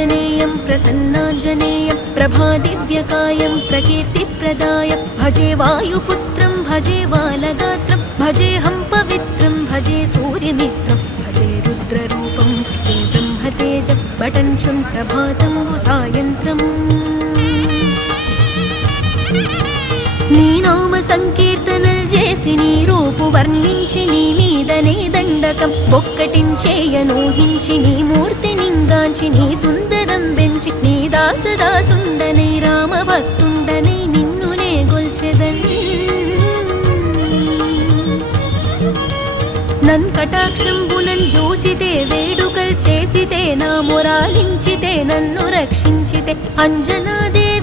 आञ्जनेयं प्रसन्नाञ्जनेयं प्रभादिव्यकायं प्रकीर्तिप्रदाय भजे वायुपुत्रं भजे बालगात्रं भजेऽहं पवित्रं भजे सूर्यमित्रं भजे रुद्ररूपं भजे ब्रह्मतेजं पठञ्चं प्रभातं सायन्त्रम् నీ నామ సంకీర్తనలు చేసి నీ రూపు వర్ణించి నీ మీదనే దండకం ఒక్కటించేయనూహించి నీ మూర్తి నింగాంచి నీ సుందరం పెంచి నీ దాసదాసుండనే రామభక్తుండనే నిన్నునే గొల్చెదన్ నన్ కటాక్షంబునన్ జూచితే వేడుకల్ చేసితే నా మొరాలించితే నన్ను రక్షించితే అంజనాదేవి